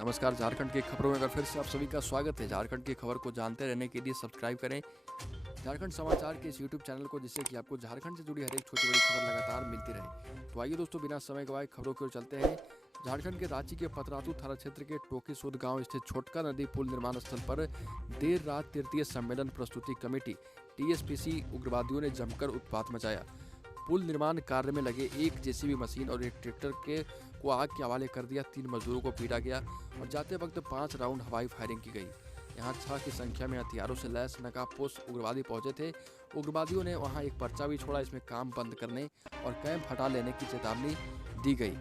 नमस्कार। झारखंड की खबरों में अगर फिर से आप सभी का स्वागत है। झारखंड की खबर को जानते रहने के लिए सब्सक्राइब करें झारखंड समाचार के इस यूट्यूब चैनल को, जिससे कि आपको झारखंड से जुड़ी हर एक छोटी बड़ी खबर लगातार मिलती रहे। तो आइए दोस्तों, बिना समय गवाए खबरों की ओर चलते हैं। झारखंड के रांची के पतरातू थाना क्षेत्र के टोकीसोद गांव स्थित छोटका नदी पुल निर्माण स्थल पर देर रात तृतीय सम्मेलन प्रस्तुति कमेटी टीएसपीसी उग्रवादियों ने जमकर उत्पात मचाया। पुल निर्माण कार्य में लगे एक जेसीबी मशीन और एक ट्रैक्टर को आग के हवाले कर दिया। 3 मजदूरों को पीटा गया और जाते वक्त 5 राउंड हवाई फायरिंग की गई। यहाँ 6 की संख्या में हथियारों से लैस नकाबपोश उग्रवादी पहुंचे थे। उग्रवादियों ने वहां एक पर्चा भी छोड़ा। इसमें काम बंद करने और कैंप हटा लेने की चेतावनी दी गई।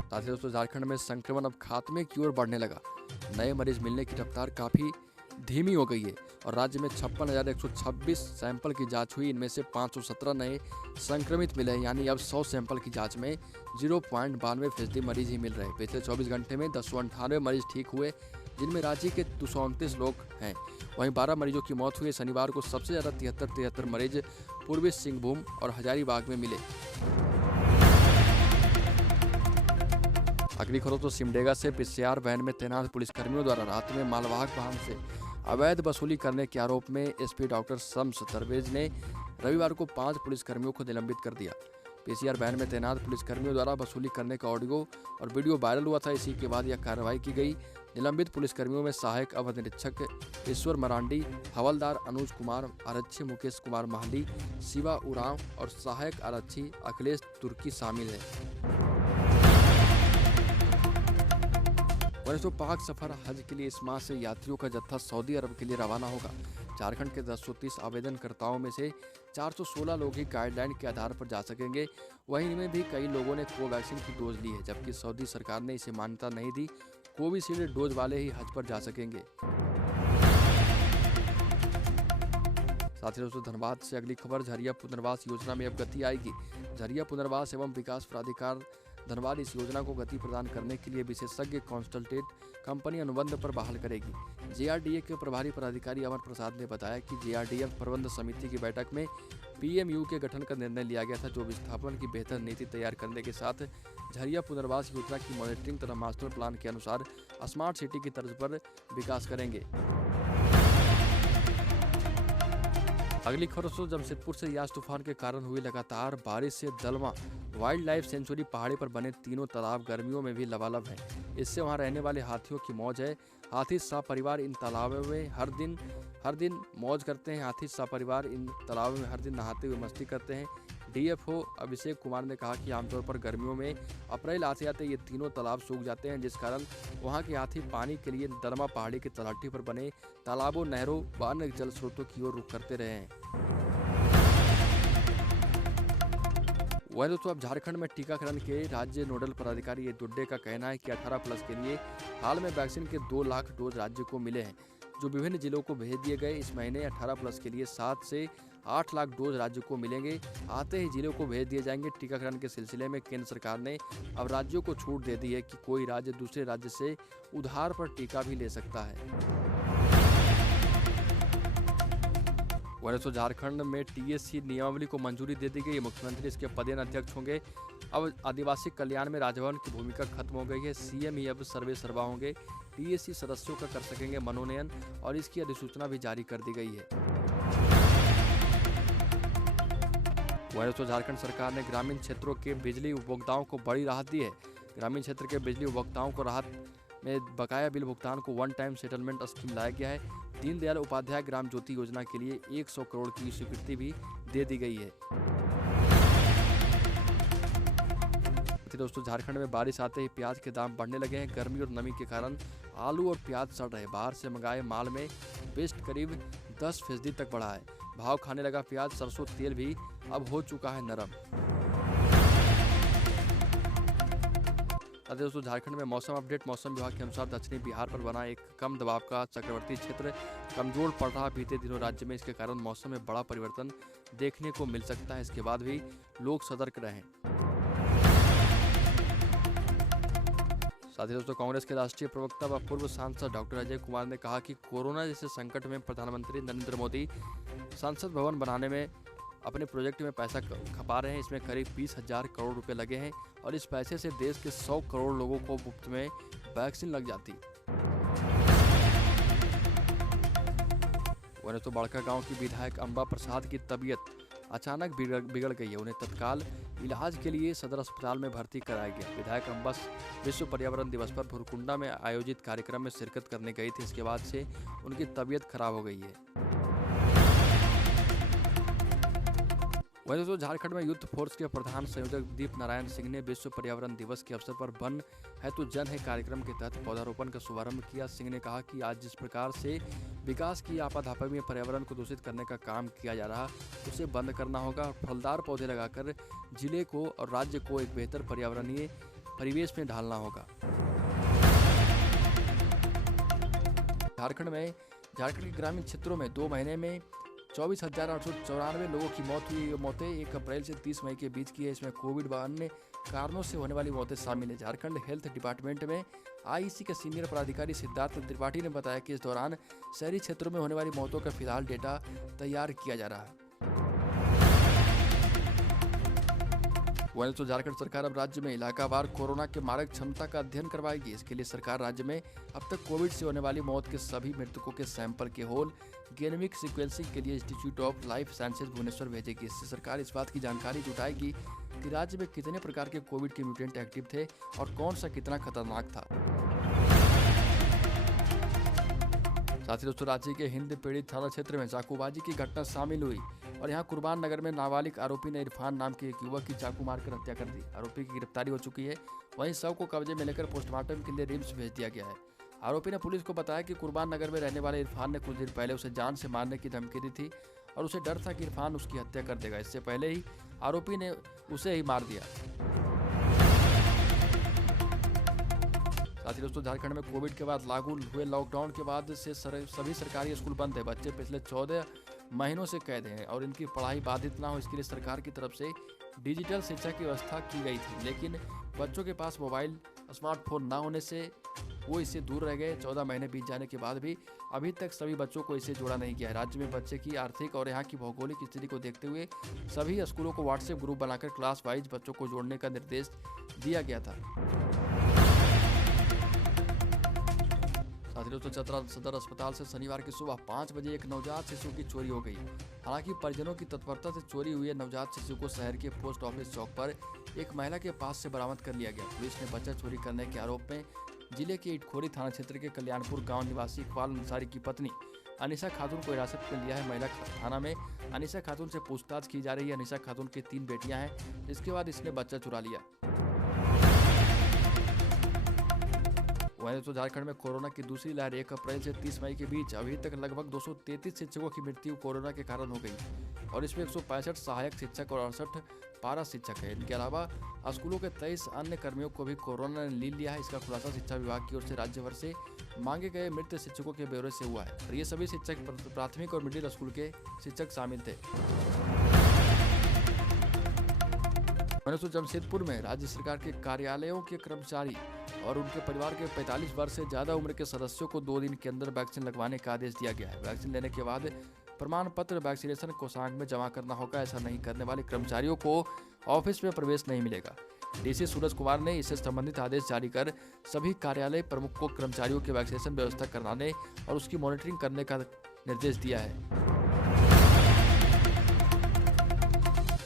साथ ही दोस्तों, झारखंड में संक्रमण अब खात्मे की ओर बढ़ने लगा। नए मरीज मिलने की रफ्तार काफी धीमी हो गई है और राज्य में 56,126 सैंपल की जांच हुई। इनमें से 517 नए संक्रमित मिले, यानी अब 100 सैंपल की जांच में 0.92% मरीज ही मिल रहे। पिछले 24 घंटे में 1098 मरीज ठीक हुए, जिनमें रांची के 229 लोग हैं। वहीं 12 मरीजों की मौत हुई। शनिवार को सबसे ज्यादा 73 मरीज पूर्वी सिंहभूम और हजारीबाग में मिले। अगली खबर तो सिमडेगा से पीसीआर वैन में तैनात पुलिसकर्मियों द्वारा रात में मालवाहक वाहन से अवैध वसूली करने के आरोप में एसपी डॉक्टर शम्स दरवेज ने रविवार को 5 पुलिसकर्मियों को निलंबित कर दिया। पीसीआर वैन में तैनात पुलिसकर्मियों द्वारा वसूली करने का ऑडियो और वीडियो वायरल हुआ था। इसी के बाद यह कार्रवाई की गई। निलंबित पुलिसकर्मियों में सहायक अवर निरीक्षक ईश्वर मरांडी, हवलदार अनुज कुमार, आरक्षी मुकेश कुमार महली, शिवा उरांव और सहायक आरक्षी अखिलेश तुर्की शामिल है। वैसे पाक सफर हज के लिए इस माह से यात्रियों का जत्था सऊदी अरब के लिए रवाना होगा। झारखंड के 1030 आवेदनकर्ताओं में से 416 लोग ही गाइडलाइन के आधार पर जा सकेंगे। वहीं इनमें भी कई लोगों ने कोवैक्सीन की डोज ली है, जबकि सऊदी सरकार ने इसे मान्यता नहीं दी। कोविशील्ड डोज वाले ही हज पर जा सकेंगे। साथ ही दोस्तों, धनबाद से अगली खबर। झरिया पुनर्वास योजना में अब गति आएगी। झरिया पुनर्वास एवं विकास प्राधिकार धनबाद इस योजना को गति प्रदान करने के लिए विशेषज्ञ कंसल्टेंट कंपनी अनुबंध पर बहाल करेगी। जेआरडीए के प्रभारी पदाधिकारी अमर प्रसाद ने बताया कि जेआरडीएफ प्रबंध समिति की बैठक में पीएमयू के गठन का निर्णय लिया गया था, जो विस्थापन की बेहतर नीति तैयार करने के साथ झरिया पुनर्वास योजना की मॉनिटरिंग तथा मास्टर प्लान के अनुसार स्मार्ट सिटी की तर्ज पर विकास करेंगे। अगली खबर से जमशेदपुर से यास तूफान के कारण हुई लगातार बारिश से दलमा वाइल्ड लाइफ सेंचुरी पहाड़ी पर बने तीनों तालाब गर्मियों में भी लबालब हैं। इससे वहां रहने वाले हाथियों की मौज है। हाथी सपरिवार इन तालाबों में हर दिन मौज करते हैं। हाथी सपरिवार इन तालाबों में हर दिन नहाते हुए मस्ती करते हैं। डीएफओ अभिषेक कुमार ने कहा कि आमतौर पर गर्मियों में अप्रैल आते आते ये तीनों तालाब सूख जाते हैं, जिस कारण वहां के हाथी पानी के लिए दलमा पहाड़ी की तलहटी पर बने तालाबों, नहरों व अन्य जल स्रोतों की ओर रुख करते रहे हैं। वहीं दोस्तों, अब झारखंड में टीकाकरण के राज्य नोडल पदाधिकारी ये दुड्डे का कहना है कि 18+ के लिए हाल में वैक्सीन के 2 लाख डोज राज्य को मिले हैं, जो विभिन्न जिलों को भेज दिए गए। इस महीने 18+ के लिए 7 से 8 लाख डोज राज्य को मिलेंगे। आते ही जिलों को भेज दिए जाएंगे। टीकाकरण के सिलसिले में केंद्र सरकार ने अब राज्यों को छूट दे दी है कि कोई राज्य दूसरे राज्य से उधार पर टीका भी ले सकता है। वैसे झारखंड में टीएससी नियमावली को मंजूरी दे दी गई। मुख्यमंत्री इसके पदेन अध्यक्ष होंगे। अब आदिवासी कल्याण में राजभवन की भूमिका खत्म हो गई है। सीएम ही अब सर्वे सर्वा होंगे। टीएससी सदस्यों का कर सकेंगे मनोनयन और इसकी अधिसूचना भी जारी कर दी गई है। वैसे झारखंड सरकार ने ग्रामीण क्षेत्रों के बिजली उपभोक्ताओं को बड़ी राहत दी है। ग्रामीण क्षेत्र के बिजली उपभोक्ताओं को राहत में बकाया बिल भुगतान को वन टाइम सेटलमेंट स्कीम लाया गया है। दीनदयाल उपाध्याय ग्राम ज्योति योजना के लिए 100 करोड़ की स्वीकृति भी दे दी गई है। दोस्तों, झारखंड में बारिश आते ही प्याज के दाम बढ़ने लगे हैं। गर्मी और नमी के कारण आलू और प्याज सड़ रहे। बाहर से मंगाए माल में बेस्ट करीब 10% तक बढ़ा है। भाव खाने लगा प्याज। सरसों तेल भी अब हो चुका है नरम। दोस्तों, झारखंड में मौसम अपडेट। मौसम विभाग के अनुसार दक्षिणी बिहार पर बना एक कम दबाव का चक्रवर्ती क्षेत्र कमजोर पड़ रहा बीते दिनों राज्य में। इसके कारण मौसम में बड़ा परिवर्तन देखने को मिल सकता है। इसके बाद भी लोग सतर्क रहें। साथ ही दोस्तों, कांग्रेस के राष्ट्रीय प्रवक्ता व पूर्व सांसद डॉक्टर अजय कुमार ने कहा कि कोरोना जैसे संकट में प्रधानमंत्री नरेंद्र मोदी संसद भवन बनाने में अपने प्रोजेक्ट में पैसा खपा रहे हैं। इसमें करीब 20,000 करोड़ रुपए लगे हैं और इस पैसे से देश के 100 करोड़ लोगों को मुफ्त में वैक्सीन लग जाती। वहीं तो बड़का गांव की विधायक अंबा प्रसाद की तबीयत अचानक बिगड़ गई है। उन्हें तत्काल इलाज के लिए सदर अस्पताल में भर्ती कराया गया। विधायक अंबा विश्व पर्यावरण दिवस पर भुरकुंडा में आयोजित कार्यक्रम में शिरकत करने गई थी। इसके बाद से उनकी तबीयत खराब हो गई है। वहीं दोस्तों झारखंड में यूथ फोर्स के प्रधान संयोजक दीप नारायण सिंह ने विश्व पर्यावरण दिवस के अवसर पर वन है तो जन है कार्यक्रम के तहत पौधारोपण का शुभारंभ किया। सिंह ने कहा कि आज जिस प्रकार से विकास की आपाधापी में पर्यावरण को दूषित करने का काम किया जा रहा उसे बंद करना होगा और फलदार पौधे लगाकर जिले को और राज्य को एक बेहतर पर्यावरणीय परिवेश में ढालना होगा। झारखंड के ग्रामीण क्षेत्रों में 2 महीने में 24,894 लोगों की मौत हुई। मौतें 1 अप्रैल से 30 मई के बीच की है। इसमें कोविड व अन्य कारणों से होने वाली मौतें शामिल है। झारखंड हेल्थ डिपार्टमेंट में आईईसी के सीनियर पदाधिकारी सिद्धार्थ त्रिपाठी ने बताया कि इस दौरान शहरी क्षेत्रों में होने वाली मौतों का फिलहाल डेटा तैयार किया जा रहा है। वहीं तो झारखंड सरकार अब राज्य में इलाकावार कोरोना के मारक क्षमता का अध्ययन करवाएगी। इसके लिए सरकार राज्य में अब तक कोविड से होने वाली मौत के सभी मृतकों के सैंपल के होल गेनोमिक सीक्वेंसिंग के लिए institute of life sciences Bhubaneswar भेजेगी। इससे सरकार इस बात की जानकारी जुटाएगी कि राज्य में कितने प्रकार के कोविड के म्यूटेंट एक्टिव थे और कौन सा कितना खतरनाक था। साथ ही दोस्तों राज्य के हिंद पीड़ित थाना क्षेत्र में चाकूबाजी की घटना शामिल हुई और यहाँ कुर्बान नगर में नाबालिग आरोपी ने इरफान नाम के एक युवक की चाकू मारकर हत्या कर दी। आरोपी की गिरफ्तारी हो चुकी है। वहीं शव को कब्जे में लेकर पोस्टमार्टम के लिए रिम्स भेज दिया गया है। आरोपी ने पुलिस को बताया कि कुर्बान नगर में रहने वाले इरफान ने कुछ दिन पहले उसे जान से मारने की धमकी दी थी और उसे डर था कि इरफान उसकी हत्या कर देगा। इससे पहले ही आरोपी ने उसे ही मार दिया। साथ ही दोस्तों झारखंड में कोविड के बाद लागू हुए लॉकडाउन के बाद से सभी सरकारी स्कूल बंद है। बच्चे पिछले 14 महीनों से कैद हैं और इनकी पढ़ाई बाधित ना हो इसके लिए सरकार की तरफ से डिजिटल शिक्षा की व्यवस्था की गई थी। लेकिन बच्चों के पास मोबाइल स्मार्टफोन ना होने से वो इससे दूर रह गए। 14 महीने बीत जाने के बाद भी अभी तक सभी बच्चों को इससे जोड़ा नहीं गया है। राज्य में बच्चे की आर्थिक और यहाँ की भौगोलिक स्थिति को देखते हुए सभी स्कूलों को व्हाट्सएप ग्रुप बनाकर क्लास वाइज बच्चों को जोड़ने का निर्देश दिया गया था। साथ ही दोस्तों चतरा सदर अस्पताल से शनिवार की सुबह 5 बजे एक नवजात शिशु की चोरी हो गई। हालांकि परिजनों की तत्परता से चोरी हुए नवजात शिशु को शहर के पोस्ट ऑफिस चौक पर एक महिला के पास से बरामद कर लिया गया। पुलिस ने बच्चा चोरी करने के आरोप में जिले के इटखोरी थाना क्षेत्र के कल्याणपुर गांव निवासी इकबाल अंसारी की पत्नी अनीसा खातून को हिरासत में लिया है। महिला थाना में अनीसा खातून से पूछताछ की जा रही है। अनीसा खातून की 3 बेटियां हैं। इसके बाद इसने बच्चा चुरा लिया। वहीं तो झारखंड में कोरोना की दूसरी लहर 1 अप्रैल से 30 मई के बीच अभी तक लगभग 233 शिक्षकों की मृत्यु कोरोना के कारण हो गई और इसमें 165 सहायक शिक्षक और 68 पारा शिक्षक है। इनके अलावा स्कूलों के 23 अन्य कर्मियों को भी कोरोना ने ले लिया है। इसका खुलासा शिक्षा विभाग की ओर से राज्य भर से मांगे गए मृत शिक्षकों के ब्यौरे से हुआ है और ये सभी शिक्षक प्राथमिक और मिडिल स्कूल के शिक्षक शामिल थे। जमशेदपुर में राज्य सरकार के कार्यालयों के कर्मचारी और उनके परिवार के 45 वर्ष से ज्यादा उम्र के सदस्यों को 2 दिन के अंदर वैक्सीन लगवाने का आदेश दिया गया है। वैक्सीन लेने के बाद प्रमाण पत्र वैक्सीनेशन कोषांग में जमा करना होगा। ऐसा नहीं करने वाले कर्मचारियों को ऑफिस में प्रवेश नहीं मिलेगा। डीसी सूरज कुमार ने इससे संबंधित आदेश जारी कर सभी कार्यालय प्रमुख को कर्मचारियों की वैक्सीनेशन व्यवस्था कराने और उसकी मॉनिटरिंग करने का निर्देश दिया है।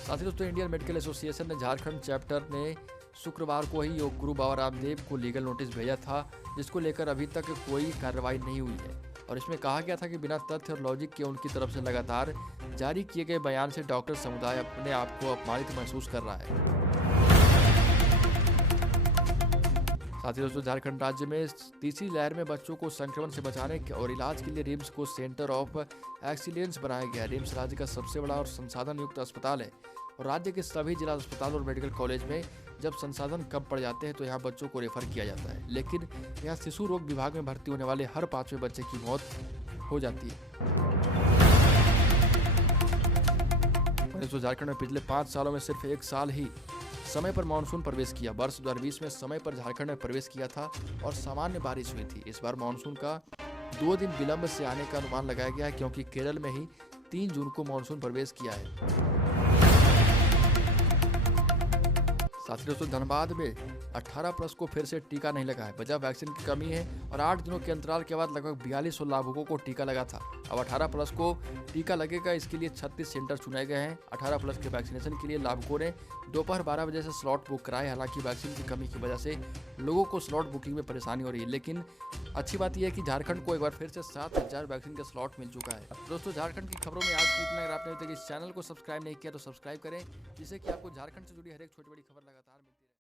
साथ ही दोस्तों इंडियन मेडिकल एसोसिएशन ने झारखंड चैप्टर ने शुक्रवार को ही योग गुरु बाबा रामदेव को लीगल नोटिस भेजा था, जिसको लेकर अभी तक कोई कार्रवाई नहीं हुई है और इसमें कहा गया था कि बिना तथ्य और लॉजिक के उनकी तरफ से लगातार जारी किए गए बयान से डॉक्टर समुदाय अपने आप को अपमानित महसूस कर रहा है। साथ ही दोस्तों झारखंड राज्य में तीसरी लहर में बच्चों को संक्रमण से बचाने और इलाज के लिए रिम्स को सेंटर ऑफ एक्सीलेंस बनाया गया। रिम्स राज्य का सबसे बड़ा और संसाधन युक्त अस्पताल है और राज्य के सभी जिला अस्पताल और मेडिकल कॉलेज में जब संसाधन कम पड़ जाते हैं तो यहाँ बच्चों को रेफर किया जाता है, लेकिन यहाँ शिशु रोग विभाग में भर्ती होने वाले हर 5वें बच्चे की मौत हो जाती है। तो झारखंड में पिछले 5 सालों में सिर्फ 1 साल ही समय पर मानसून प्रवेश किया। वर्ष 2020 में समय पर झारखंड में प्रवेश किया था और सामान्य बारिश हुई थी। इस बार मानसून का 2 दिन विलंब से आने का अनुमान लगाया गया है क्योंकि केरल में ही 3 जून को मानसून प्रवेश किया है। साथ ही दोस्तों धनबाद में 18+ को फिर से टीका नहीं लगा है। वजह वैक्सीन की कमी है और 8 दिनों के अंतराल के बाद लगभग 4200 लाभुकों को टीका लगा था। अब 18+ को टीका लगेगा, इसके लिए 36 सेंटर चुने गए हैं। 18+ के वैक्सीनेशन के लिए लाभुकों ने दोपहर 12 बजे से स्लॉट बुक कराए। हालांकि वैक्सीन की कमी की वजह से लोगों को स्लॉट बुकिंग में परेशानी हो रही है, लेकिन अच्छी बात यह है कि झारखंड को एक बार फिर से 7000 वैक्सीन का स्लॉट मिल चुका है। दोस्तों झारखंड की खबरों में आज की इतना। अगर आपने अभी तक इस चैनल को सब्सक्राइब नहीं किया तो सब्सक्राइब करें, जिससे कि आपको झारखंड से जुड़ी हर एक छोटी बड़ी खबर लगातार